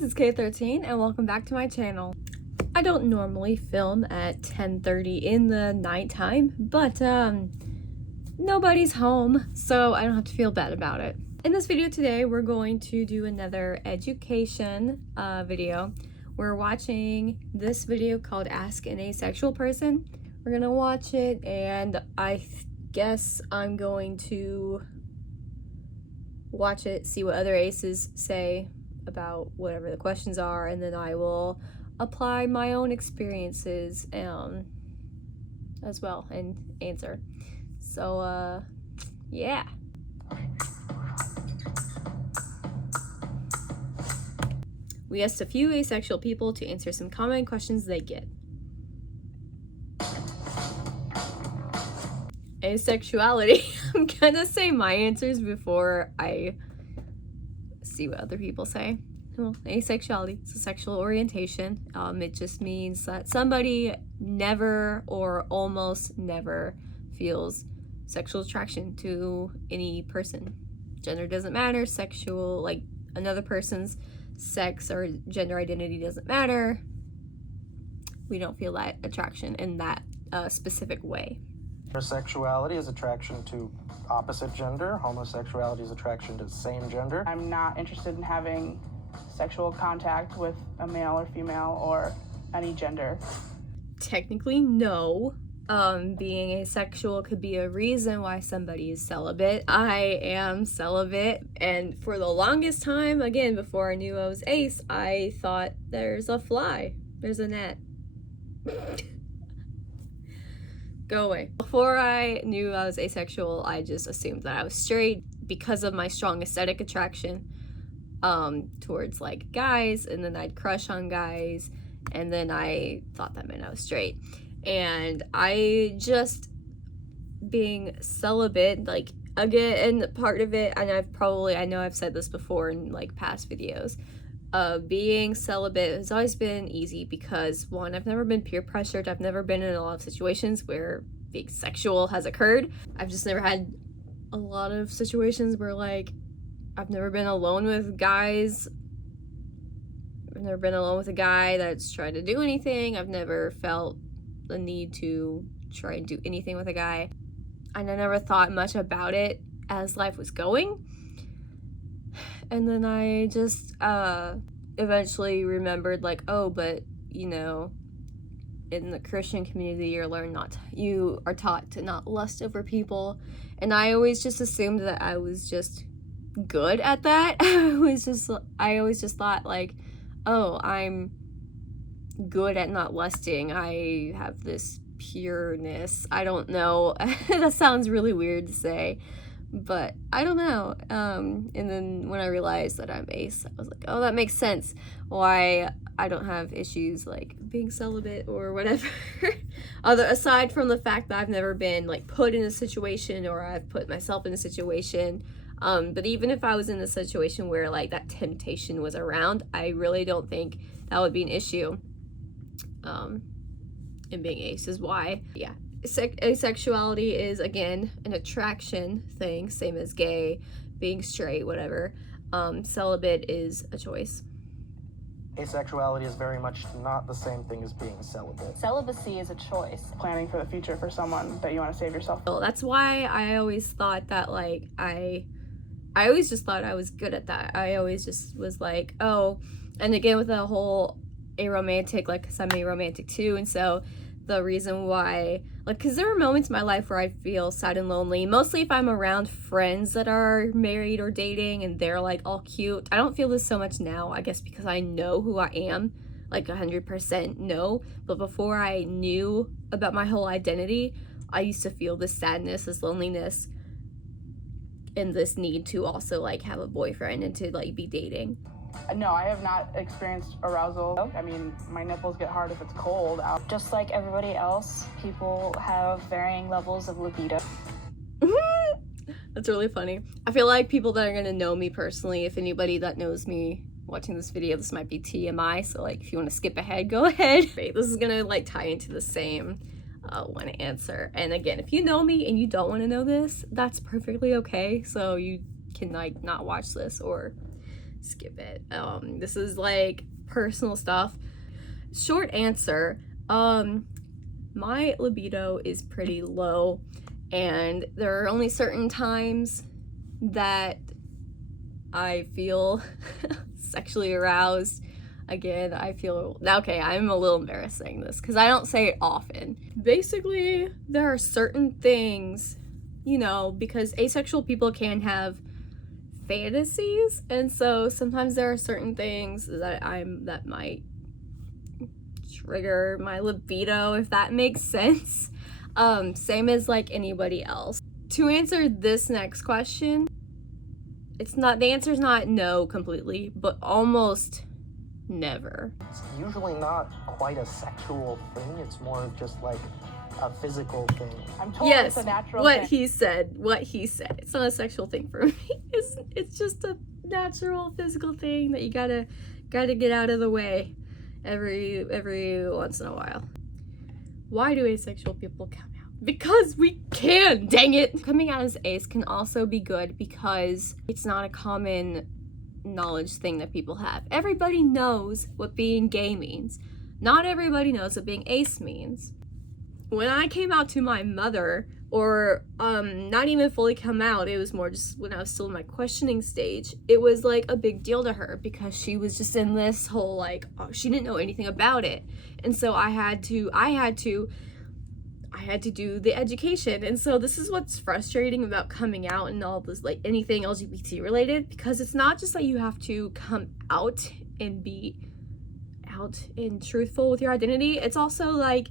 guys, it's K13 and welcome back to my channel. I don't normally film at 10:30 in the nighttime, but nobody's home, so I don't have to feel bad about it. In this video today, we're going to do another education video. We're watching this video called Ask an Asexual Person. We're gonna watch it, and I guess I'm going to watch it, see what other aces say about whatever the questions are, and then I will apply my own experiences as well and answer. So yeah. We asked a few asexual people to answer some common questions they get. Asexuality. I'm gonna say my answers before I see what other people say. Well, asexuality is a sexual orientation. It just means that somebody never or almost never feels sexual attraction to any person. Gender doesn't matter. Sexual, like another person's sex or gender identity doesn't matter. We don't feel that attraction in that specific way. Heterosexuality is attraction to opposite gender. Homosexuality is attraction to the same gender. I'm not interested in having sexual contact with a male or female or any gender. Technically, no. Being asexual could be a reason why somebody is celibate. I am celibate, and for the longest time, again, before I knew I was ace, I thought there's a fly, there's a net. Go away. Before I knew I was asexual, I just assumed that I was straight because of my strong aesthetic attraction towards like guys, and then I'd crush on guys, and then I thought that meant I was straight. And I just, being celibate, like, again, and part of it, and I know I've said this before in like past videos, being celibate has always been easy because, one, I've never been peer pressured. I've never been in a lot of situations where being sexual has occurred. I've just never had a lot of situations where, like, I've never been alone with guys. I've never been alone with a guy that's tried to do anything. I've never felt the need to try and do anything with a guy. And I never thought much about it as life was going. And then I just eventually remembered, like, oh, but, you know, in the Christian community, you are taught to not lust over people. And I always just assumed that I was just good at that. I always just thought, like, oh, I'm good at not lusting. I have this pureness. I don't know. That sounds really weird to say, but I don't know. And then when I realized that I'm ace, I was like, oh, that makes sense why I don't have issues like being celibate or whatever. Aside from the fact that I've never been like put in a situation, or I've put myself in a situation. But even if I was in a situation where like that temptation was around, I really don't think that would be an issue. And being ace is why. Yeah. Asexuality is, again, an attraction thing, same as gay, being straight, whatever. Celibate is a choice. Asexuality is very much not the same thing as being celibate. Celibacy is a choice. Planning for the future for someone that you want to save yourself. Well, that's why I always thought that, like, I always just thought I was good at that. I always just was like, oh, and again with the whole aromantic, like, because I'm aromantic too, and so the reason why, like, because there are moments in my life where I feel sad and lonely, mostly if I'm around friends that are married or dating and they're like all cute. I don't feel this so much now, I guess because I know who I am, like 100% know, but before I knew about my whole identity, I used to feel this sadness, this loneliness, and this need to also like have a boyfriend and to like be dating. No, I have not experienced arousal. I mean, my nipples get hard if it's cold out. Just like everybody else, people have varying levels of libido. That's really funny. I feel like people that are gonna know me personally, if anybody that knows me watching this video, this might be TMI, so like if you want to skip ahead, go ahead. This is gonna like tie into the same one answer. And again, if you know me and you don't want to know this, that's perfectly okay. So you can like not watch this or skip it. This is like personal stuff. Short answer, my libido is pretty low, and there are only certain times that I feel sexually aroused. Again, I feel, okay, I'm a little embarrassed saying this because I don't say it often. Basically, there are certain things, you know, because asexual people can have fantasies, and so sometimes there are certain things that might trigger my libido, if that makes sense. Same as like anybody else. To answer this next question, the answer's not no completely, but almost never. It's usually not quite a sexual thing. It's more of just like a physical thing. I'm told Yes, it's a natural what thing. he said. It's not a sexual thing for me. It's just a natural physical thing that you gotta get out of the way every once in a while. Why do asexual people come out? Because we can, dang it! Coming out as ace can also be good because it's not a common knowledge thing that people have. Everybody knows what being gay means. Not everybody knows what being ace means. When I came out to my mother, or not even fully come out, it was more just when I was still in my questioning stage, it was like a big deal to her because she was just in this whole like, she didn't know anything about it. And so I had to do the education. And so this is what's frustrating about coming out and all this, like anything LGBT related, because it's not just that you have to come out and be out and truthful with your identity. It's also like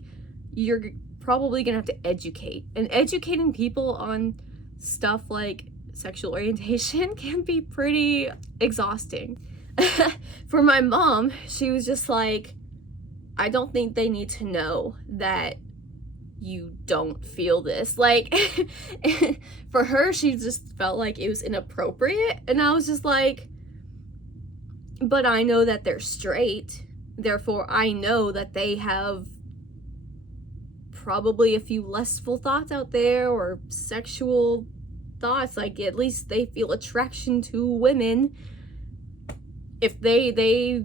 you're probably gonna have to educate, and educating people on stuff like sexual orientation can be pretty exhausting. For my mom, she was just like, I don't think they need to know that you don't feel this. Like, for her, she just felt like it was inappropriate, and I was just like, but I know that they're straight, therefore I know that they have probably a few lustful thoughts out there, or sexual thoughts, like at least they feel attraction to women. If they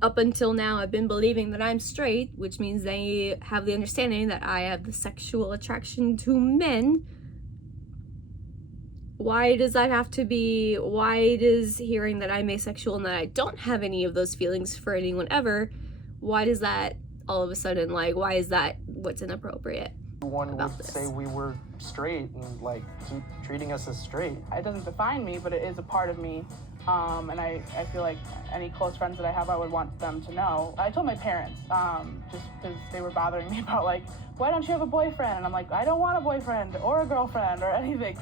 up until now have been believing that I'm straight, which means they have the understanding that I have the sexual attraction to men, why does hearing that I'm asexual and that I don't have any of those feelings for anyone ever, why does that all of a sudden, like, why is that what's inappropriate? One would say we were straight and like keep treating us as straight. It doesn't define me, but it is a part of me. And I feel like any close friends that I have, I would want them to know. I told my parents, just because they were bothering me about like, why don't you have a boyfriend? And I'm like, I don't want a boyfriend or a girlfriend or anything.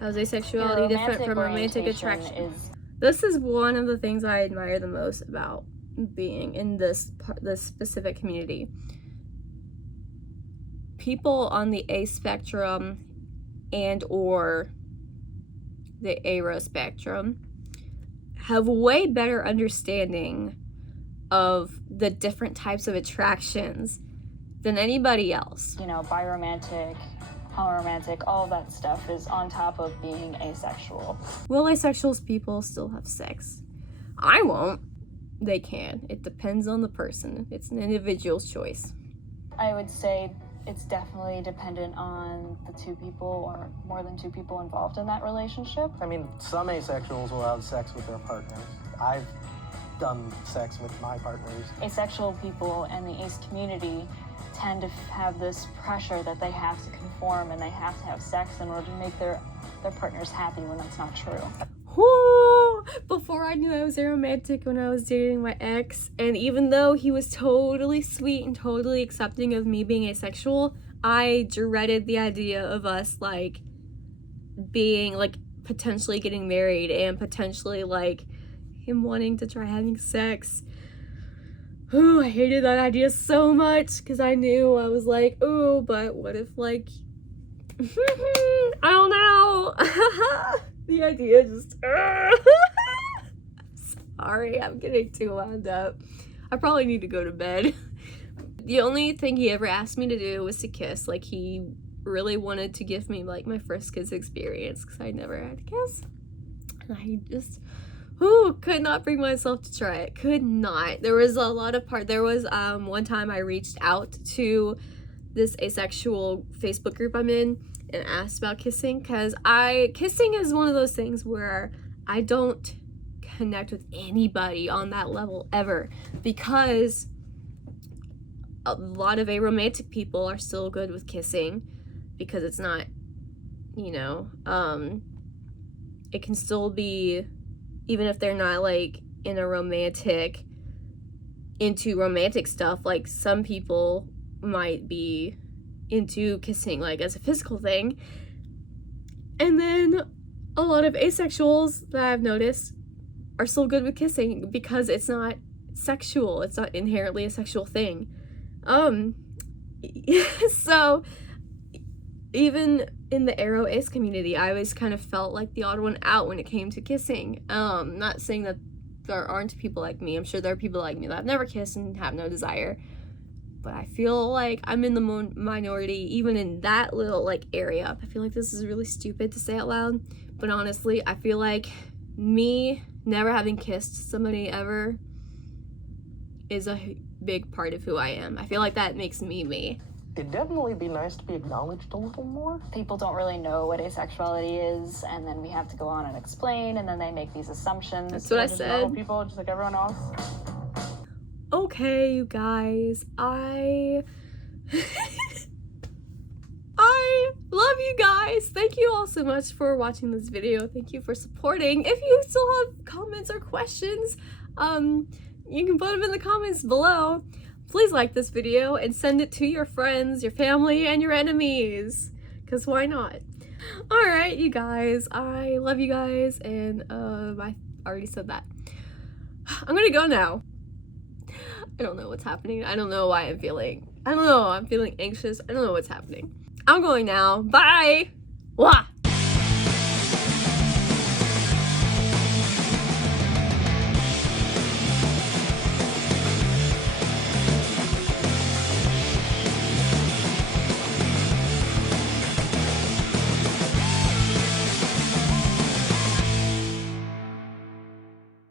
How is asexuality different from romantic attraction? This is one of the things I admire the most about being in this specific community. People on the A spectrum and or the ARO spectrum have way better understanding of the different types of attractions than anybody else. You know, biromantic, homoromantic, all of that stuff is on top of being asexual. Will asexual people still have sex? I won't. They can. It depends on the person. It's an individual's choice. I would say it's definitely dependent on the two people or more than two people involved in that relationship. I mean, some asexuals will have sex with their partners. I've done sex with my partners. Asexual people and the ace community tend to have this pressure that they have to conform and they have to have sex in order to make their partners happy, when that's not true. Whoo! Before I knew I was aromantic, when I was dating my ex, and even though he was totally sweet and totally accepting of me being asexual, I dreaded the idea of us like being like potentially getting married and potentially like him wanting to try having sex. Ooh, I hated that idea so much because I knew, I was like, ooh, but what if like I don't know. The idea just sorry, I'm getting too wound up. I probably need to go to bed. The only thing he ever asked me to do was to kiss. Like, he really wanted to give me like my first kiss experience because I never had to kiss. And I just Could not bring myself to try it. Could not. There was a lot of there was one time I reached out to this asexual Facebook group I'm in and asked about kissing, because kissing is one of those things where I don't connect with anybody on that level ever, because a lot of aromantic people are still good with kissing, because it's not, you know, it can still be, even if they're not like in a into romantic stuff, like some people might be into kissing like as a physical thing. And then a lot of asexuals that I've noticed are still good with kissing because it's not sexual. It's not inherently a sexual thing. So even in the aro ace community, I always kind of felt like the odd one out when it came to kissing. Not saying that there aren't people like me. I'm sure there are people like me that have never kissed and have no desire. But I feel like I'm in the minority, even in that little like area. I feel like this is really stupid to say out loud, but honestly, I feel like me never having kissed somebody ever is a big part of who I am. I feel like that makes me me. It'd definitely be nice to be acknowledged a little more. People don't really know what asexuality is, and then we have to go on and explain, and then they make these assumptions. That's what I Just normal said. people, just like everyone else. Okay, you guys, I love you guys. Thank you all so much for watching this video. Thank you for supporting. If you still have comments or questions, you can put them in the comments below. Please like this video and send it to your friends, your family, and your enemies, because why not? Alright, you guys, I love you guys, and I already said that. I'm gonna go now. I don't know what's happening. I don't know why I'm feeling anxious. I don't know what's happening. I'm going now. Bye! Wah!